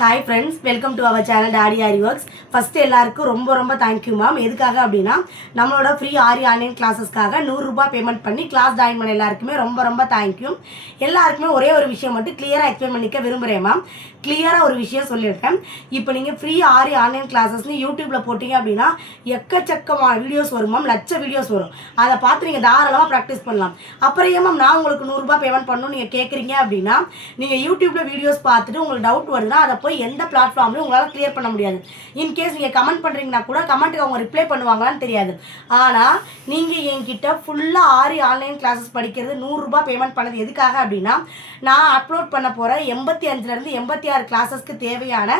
Hi friends, welcome to our channel daddy Aari works. First எல்லாருக்கும் ரொம்ப thank you ma'am. எதுக்காக அப்படின்னா நம்மளோட ஃப்ரீ ஆரி ஆன்லைன் கிளாஸஸ்க்காக 100 ரூபாய் பேமெண்ட் பண்ணி கிளாஸ் ஜாயின் பண்ண எல்லாருக்குமே ரொம்ப தேங்க்யூ. எல்லாருக்குமே ஒரே ஒரு விஷயம் மட்டும் கிளியராக எக்ஸ்பிளைன் பண்ணிக்க விரும்புகிறேன் மேம். கிளியராக ஒரு விஷயம் சொல்லியிருக்கேன். இப்போ நீங்கள் ஃப்ரீ ஆரி ஆன்லைன் கிளாஸஸ்னு யூடியூப்பில் போட்டிங்க அப்படின்னா எக்கச்சக்கமான வீடியோஸ் வரும் மேம், லட்ச வீடியோஸ் வரும். அதை பார்த்து நீங்கள் தாராளமாக ப்ராக்டிஸ் பண்ணலாம். அப்புறம் ஏன் மேம் நான் உங்களுக்கு 100 ரூபாய் பேமெண்ட் பண்ணணும்னு நீங்கள் கேட்குறீங்க அப்படின்னா, நீங்கள் யூடியூப்பில் வீடியோஸ் பார்த்துட்டு உங்களுக்கு டவுட் வருதுன்னா அதை போய் எந்த பிளாட்ஃபார்ம்லையும் உங்களால் கிளியர் பண்ண முடியாது. இன்கேஸ் நீங்கள் கமெண்ட் பண்ணுறீங்கன்னா கூட கமெண்ட்டுக்கு அவங்க ரிப்ளை பண்ணுவாங்களான்னு தெரியாது. ஆனால் நீங்கள் என்கிட்ட ஃபுல்லாக ஆரி ஆன்லைன் கிளாஸஸ் படிக்கிறது 100 ரூபாய் பேமெண்ட் பண்ணது எதுக்காக அப்படின்னா, நான் அப்லோட் பண்ண போகிற 85லேருந்து 86 கிளாஸஸ்க்கு தேவையான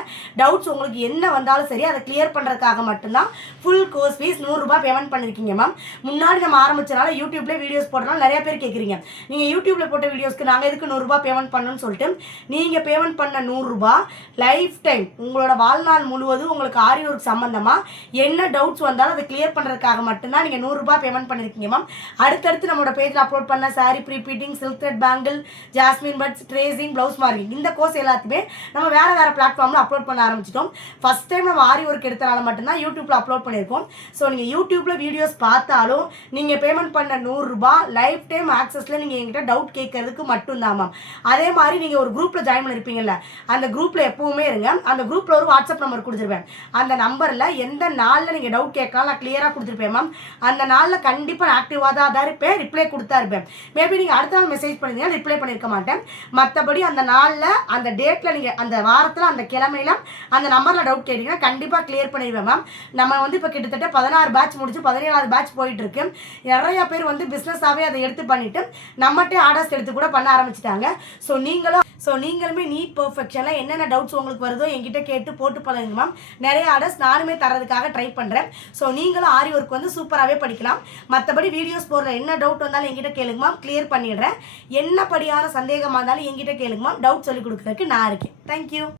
டவுட்ஸ் உங்களுக்கு என்ன வந்தாலும் சரி அதை கிளியர் பண்ணுறதுக்காக மட்டும்தான் ஃபுல் கோர்ஸ் ஃபீஸ் 100 ரூபாய் பேமெண்ட் பண்ணியிருக்கீங்க மேம். முன்னாடி நம்ம ஆரம்பிச்சனால யூடியூப்லேயே வீடியோஸ் போடுறனால நிறைய பேர் கேட்குறீங்க, நீங்கள் யூடியூப்பில் போட்ட வீடியோஸ்க்கு நாங்கள் எதுக்கு 100 ரூபாய் பேமெண்ட் பண்ணணும்னு சொல்லிட்டு. நீங்கள் பேமெண்ட் பண்ண 100 ரூபாய் லைஃப் டைம் உங்களோட வாழ்நாள் முழுவதும் உங்களுக்கு ஆரி ஒர்க் சம்மந்தமாக என்ன டவுட்ஸ் வந்தாலும் அதை கிளியர் பண்ணுறதுக்காக மட்டும்தான் நீங்கள் 100 ரூபாய் பேமெண்ட் பண்ணியிருக்கீங்க மேம். அடுத்தடுத்து நம்மளோட பேஜில் அப்லோட் பண்ண sari prepleating, silk thread bangle, jasmine buds, tracing, blouse marking, இந்த கோர்ஸ் எல்லாத்தையுமே நம்ம வேறு பிளாட்ஃபார்மில் அப்லோட் பண்ண ஆரம்பிச்சிட்டோம். ஃபஸ்ட் டைம் நம்ம ஆரி ஒர்க் எடுத்தனால மட்டும்தான் யூடியூப்பில் அப்லோட் பண்ணியிருக்கோம். ஸோ நீங்கள் யூடியூப்பில் வீடியோஸ் பார்த்தாலும் நீங்கள் பேமெண்ட் பண்ண 100 ரூபாய் லைஃப் டைம் ஆக்சஸில் நீங்கள் எங்கிட்ட டவுட் கேட்கறதுக்கு மட்டும்தான் மேம். அதே மாதிரி நீங்கள் ஒரு குரூப்பில் ஜாயின் பண்ணியிருப்பீங்கல்ல, அந்த குரூப்பில் எப்பவுமே இருங்க. அந்த குரூப்பில் ஒரு வாட்ஸ்அப் நம்பர் கொடுத்துருப்பேன். அந்த நம்பரில் எந்த நாளில் நீங்கள் டவுட் கேட்கலாம் நான் கிளியராக கொடுத்துருப்பேன் மேம். அந்த நாளில் கண்டிப்பாக நான் ஆக்டிவாக தான் இருப்பேன், ரிப்ளை கொடுத்தா இருப்பேன். மேபி நீங்கள் அடுத்த நாள் மெசேஜ் பண்ணிங்கன்னா ரிப்ளை பண்ணியிருக்க மாட்டேன். மற்றபடி அந்த நாளில் அந்த டேட்டில் நீங்கள் அந்த வாரத்தில் அந்த கிழமையில் அந்த நம்பரில் டவுட் கேட்டிங்கன்னா கண்டிப்பாக கிளியர் பண்ணிடுவேன் மேம். நம்ம இப்போ கிட்டத்தட்ட 16 பேட்ச் முடிச்சு 17வது பேட்ச் போயிட்டுருக்கு. நிறைய பேர் பிஸ்னஸாகவே அதை எடுத்து பண்ணிவிட்டு நம்மகிட்டே ஆர்டர்ஸ் எடுத்து கூட பண்ண ஆரம்பிச்சிட்டாங்க. ஸோ நீங்களுமே நீட் பர்ஃபெக்ஷனில் என்னென்ன டவுட்ஸ் உங்களுக்கு வருதோ என்கிட்ட கேட்டு போட்டு பழகுங்க மேம். நிறைய ஆர்டர்ஸ் நானுமே தரதுக்காக ட்ரை பண்ணுறேன். ஸோ நீங்களும் ஆரி ஒர்க் சூப்பராகவே படிக்கலாம். மற்றபடி வீடியோஸ் போடுற என்ன டவுட் வந்தாலும் என்கிட்ட கேளுங்க மேம், கிளியர் பண்ணிடுறேன். என்ன படியான சந்தேகமாக இருந்தாலும் என்கிட்ட கேளுங்க மேம், டவுட் சொல்லிக் கொடுக்குறதுக்கு நான் இருக்கேன். தேங்க்யூ.